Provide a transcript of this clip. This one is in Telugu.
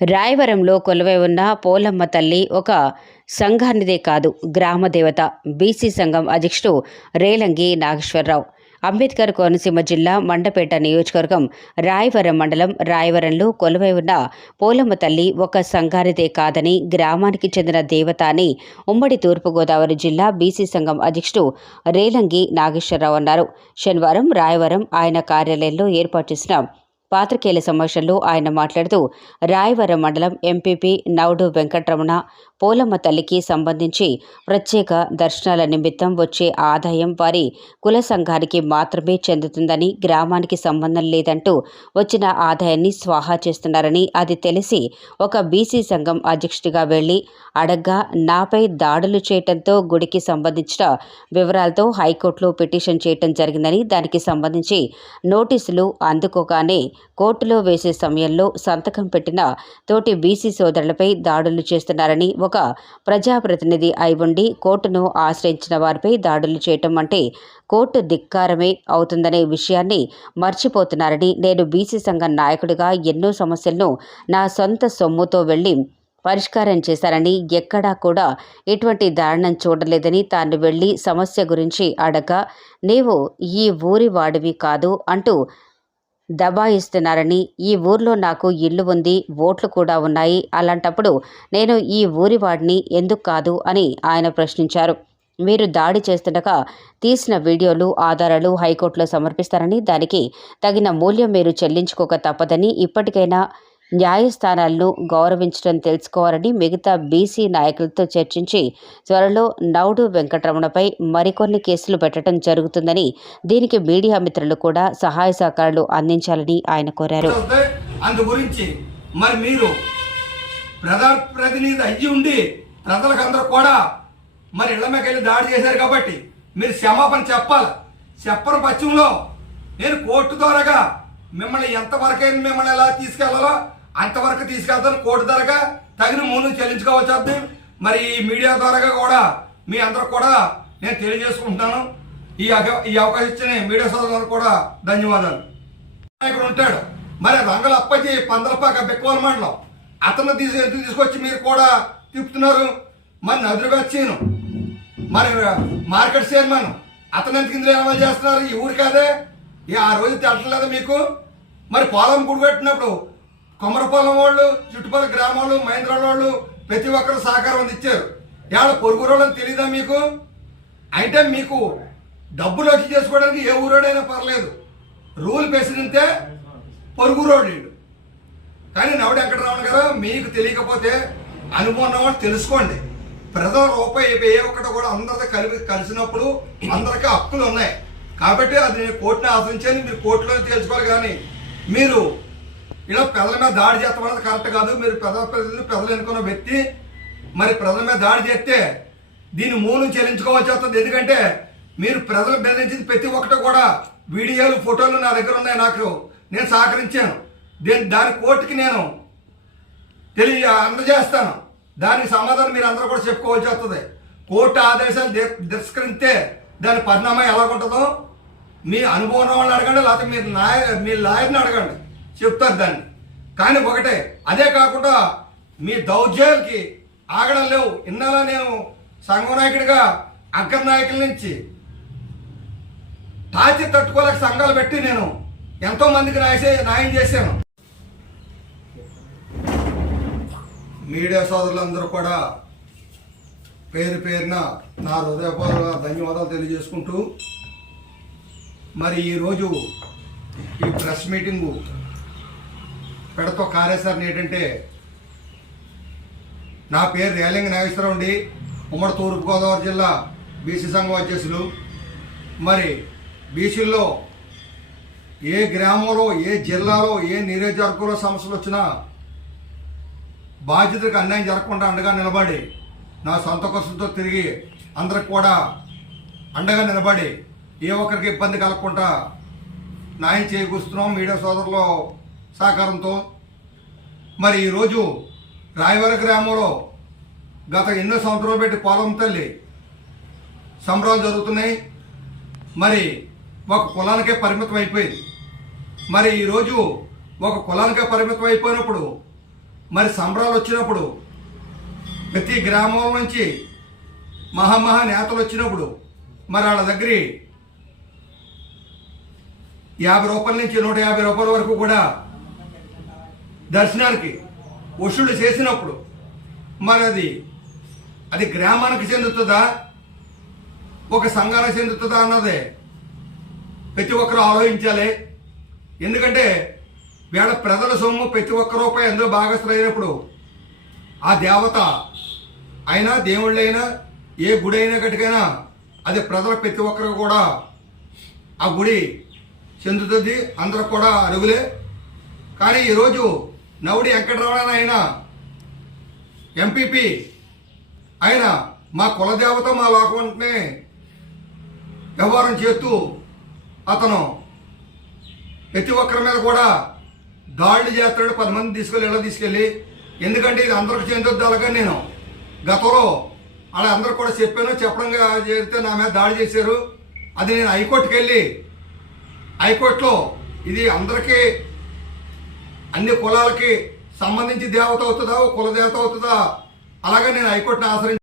రాయవరంలో కొలువై ఉన్న పోలమ్మ తల్లి ఒక సంఘానిదే కాదు గ్రామ దేవత. బీసీ సంఘం అధ్యక్షుడు రేలంగి నాగేశ్వరరావు. అంబేద్కర్ కోనసీమ జిల్లా మండపేట నియోజకవర్గం రాయవరం మండలం రాయవరంలో కొలువై ఉన్న పోలమ్మ తల్లి ఒక సంఘానిదే కాదని గ్రామానికి చెందిన దేవత అని ఉమ్మడి తూర్పుగోదావరి జిల్లా బీసీ సంఘం అధ్యక్షుడు రేలంగి నాగేశ్వరరావు అన్నారు. శనివారం రాయవరం ఆయన కార్యాలయంలో ఏర్పాటు చేసిన పాత్రికేయుల సమక్షంలో ఆయన మాట్లాడుతూ రాయవరం మండలం ఎంపీపీ నౌడు వెంకటరమణ పోలమ్మ తల్లికి సంబంధించి ప్రత్యేక దర్శనాల నిమిత్తం వచ్చే ఆదాయం వారి కుల సంఘానికి మాత్రమే చెందుతుందని గ్రామానికి సంబంధం లేదంటూ వచ్చిన ఆదాయాన్ని స్వాహా చేస్తున్నారని అది తెలిసి ఒక బీసీ సంఘం అధ్యక్షుడిగా వెళ్ళి అడగ్గా నాపై దాడులు చేయటంతో గుడికి సంబంధించిన వివరాలతో హైకోర్టులో పిటిషన్ చేయటం జరిగిందని దానికి సంబంధించి నోటీసులు అందుకోగానే కోర్టులో వేసే సమయంలో సంతకం పెట్టిన తోటి బీసీ సోదరులపై దాడులు చేస్తున్నారని ఒక ప్రజాప్రతినిధి అయి ఉండి కోర్టును ఆశ్రయించిన వారిపై దాడులు చేయటం అంటే కోర్టు ధిక్కారమే అవుతుందనే విషయాన్ని మర్చిపోతున్నారని నేను బీసీ సంఘం నాయకుడిగా ఎన్నో సమస్యలను నా సొంత సొమ్ముతో వెళ్ళి పరిష్కారం చేశారని ఎక్కడా కూడా ఎటువంటి దారుణం చూడలేదని తాను వెళ్ళి సమస్య గురించి అడగ నీవు ఈ ఊరి వాడివి కాదు అంటూ దబాయిస్తున్నారని ఈ ఊర్లో నాకు ఇల్లు ఉంది ఓట్లు కూడా ఉన్నాయి అలాంటప్పుడు నేను ఈ ఊరి వాడిని ఎందుకు కాదు? అని ఆయన ప్రశ్నించారు. మీరు దాడి చేస్తుండగా తీసిన వీడియోలు ఆధారాలు హైకోర్టులో సమర్పిస్తారని దానికి తగిన మూల్యం మీరు చెల్లించుకోక తప్పదని ఇప్పటికైనా న్యాయస్థానాలను గౌరవించడం తెలుసుకోవాలని మిగతా బీసీ నాయకులతో చర్చించి త్వరలో నౌడు వెంకటరమణపై మరికొన్ని కేసులు పెట్టడం జరుగుతుందని దీనికి మీడియా మిత్రులు కూడా సహాయ సహకారాలు అందించాలని ఆయన కోరారు వస్తాయి. అందు గురించి మరి మీరు ప్రజా ప్రతినిధి అయ్యి ఉండి ప్రజలకు అందరూ కూడా మరి ఇళ్ళ మీద వెళ్ళి దాడి చేశారు కాబట్టి మీరు క్షమాపణ చెప్పాలి చెప్పని పక్షంలో నేను కోర్టు ద్వారాగా మిమ్మల్ని ఎంతవరకైనా మిమ్మల్ని ఎలా తీసుకెళ్ళాలో అంతవరకు తీసుకెళ్తాను కోర్టు ద్వారా తగిన మూలం చెల్లించుకోవచ్చు వద్దు. మరి ఈ మీడియా ద్వారాగా కూడా మీ అందరూ కూడా నేను తెలియజేసుకుంటున్నాను. ఈ ఈ అవకాశం ఇచ్చిన మీడియా సోదరులకు కూడా ధన్యవాదాలు. నాయకుడు ఉంటాడు. మరి రంగల అప్పచి పందలపాక బెక్కువల మండలం. అతను తీసి ఎందుకు తీసుకొచ్చి మీరు కూడా తిప్పుతున్నారు? మరి నదురుగచ్చేను మరి మార్కెట్ చైర్మన్ అతను ఎందుకు ఇందులో అమలు చేస్తున్నారు? ఈ ఊరు కాదే? ఆ రోజు తెలట్లేదు మీకు? మరి పొలం గుడి పెట్టినప్పుడు కొమరపాలెం వాళ్ళు చుట్టుపక్కల గ్రామాలు మహేంద్ర వాళ్ళు ప్రతి ఒక్కరు సహకారం అందించారు. ఇవాళ పొరుగు వాళ్ళని తెలియదా మీకు? అయితే మీకు డబ్బులు వచ్చి చేసుకోవడానికి ఏ ఊరోడైనా పర్లేదు. రూల్ పెసినంతే పొరుగు రోడ్డు కానీ నవడు వెంకటరామన్ గారు మీకు తెలియకపోతే అనుభవం వాళ్ళు తెలుసుకోండి. ప్రజల రూపాయి ఏ ఒక్కటి కూడా అందరితో కలిపి కలిసినప్పుడు అందరికీ హక్కులు ఉన్నాయి. కాబట్టి అది నేను కోర్టుని ఆశించాను మీరు కోర్టులో తెలుసుకోవాలి కానీ మీరు ఇలా పిల్లల మీద దాడి చేస్తాం అనేది కరెక్ట్ కాదు. మీరు ప్రజల ప్రజలు ప్రజలు ఎన్నుకున్న వ్యక్తి మరి ప్రజల మీద దాడి చేస్తే దీని మూలం చెల్లించుకోవాల్సి వస్తుంది. ఎందుకంటే మీరు ప్రజలు బెదిరించింది ప్రతి ఒక్కటి కూడా వీడియోలు ఫోటోలు నా దగ్గర ఉన్నాయి నాకు. నేను సహకరించాను. దీని దాని కోర్టుకి నేను తెలియ అందజేస్తాను. దానికి సమాధానం మీరు అందరూ కూడా చెప్పుకోవాల్సి వస్తుంది. కోర్టు ఆదేశాలు తిరస్కరిస్తే దాని పరిణామం ఎలా ఉంటుందో మీ అనుభవం వాళ్ళని అడగండి లేకపోతే మీరు నాయ మీ లాయర్ని అడగండి. చెప్తారు దాన్ని. కానీ ఒకటే అదే కాకుండా మీ దౌర్జాలకి ఆగడం లేవు. ఇన్నాళ్ళ నేను సంఘం నాయకుడిగా అగ్ర నాయకుల నుంచి తాచి తట్టుకోలేక సంఘాలు పెట్టి నేను ఎంతో మందికి న్యాయ న్యాయం చేశాను. మీడియా సోదరులందరూ కూడా పేరు పేరున నా హృదయపూర్వక ధన్యవాదాలు తెలియజేసుకుంటూ మరి ఈరోజు ఈ ప్రెస్ మీటింగు పెడతో కార్యాచరణ ఏంటంటే? నా పేరు రేలింగ నాగేశ్వరరావు అండి. ఉమ్మడి తూర్పుగోదావరి జిల్లా బీసీ సంఘం అధ్యక్షులు. మరి బీసీల్లో ఏ గ్రామంలో ఏ జిల్లాలో ఏ నియోజకవర్గంలో సమస్యలు వచ్చినా బాధ్యతకు అన్యాయం జరగకుండా అండగా నిలబడి నా సొంత ఖర్చులతో తిరిగి అందరికి కూడా అండగా నిలబడి ఏ ఒక్కరికి ఇబ్బంది కలగకుండా న్యాయం చేకూరుస్తున్నాం మీడియా సోదరులు సహకారంతో మరి ఈరోజు రాయవర గ్రామంలో గత ఎన్నో సంవత్సరాలు పెట్టి పొలం తల్లి సంబరాలు జరుగుతున్నాయి. మరి ఒక కులానికే పరిమితం అయిపోయింది. మరి ఈరోజు ఒక కులానికే పరిమితం అయిపోయినప్పుడు మరి సంబరాలు వచ్చినప్పుడు ప్రతి గ్రామం నుంచి మహామహా నేతలు వచ్చినప్పుడు మరి వాళ్ళ దగ్గర యాభై రూపాయల నుంచి నూట యాభై రూపాయల వరకు కూడా దర్శనానికి వశుడు చేసినప్పుడు మరి అది అది గ్రామానికి చెందుతుందా? ఒక సంఘానికి చెందుతుందా అన్నదే ప్రతి ఒక్కరు ఆలోచించాలి. ఎందుకంటే వీళ్ళ ప్రజల సొమ్ము ప్రతి ఒక్క రూపాయి అందులో భాగస్థులైనప్పుడు ఆ దేవత అయినా దేవుళ్ళైనా ఏ గుడి అయినా గట్టికైనా అది ప్రజల ప్రతి ఒక్కరు కూడా ఆ గుడి చెందుతుంది. అందరూ కూడా అరుగులే కానీ ఈరోజు నవుడి వెంకటరమణ ఆయన ఎంపీపీ ఆయన మా కులదేవత మా లోకమంటనే వ్యవహారం చేస్తూ అతను ప్రతి ఒక్కరి మీద కూడా దాడులు చేస్తాడు పది మంది తీసుకెళ్ళి ఇలా తీసుకెళ్ళి. ఎందుకంటే ఇది అందరికి చెందొద్దు అలాగా నేను గతంలో అలా అందరు కూడా చెప్పాను చెప్పడంగా చేస్తే నా మీద దాడి చేశారు. అది నేను హైకోర్టుకి వెళ్ళి హైకోర్టులో ఇది అందరికీ అన్ని కులాలకి సంబంధించి దేవత అవుతుందా కుల దేవత అవుతుందా? అలాగే నేను హైకోర్టుని ఆశ్రయించి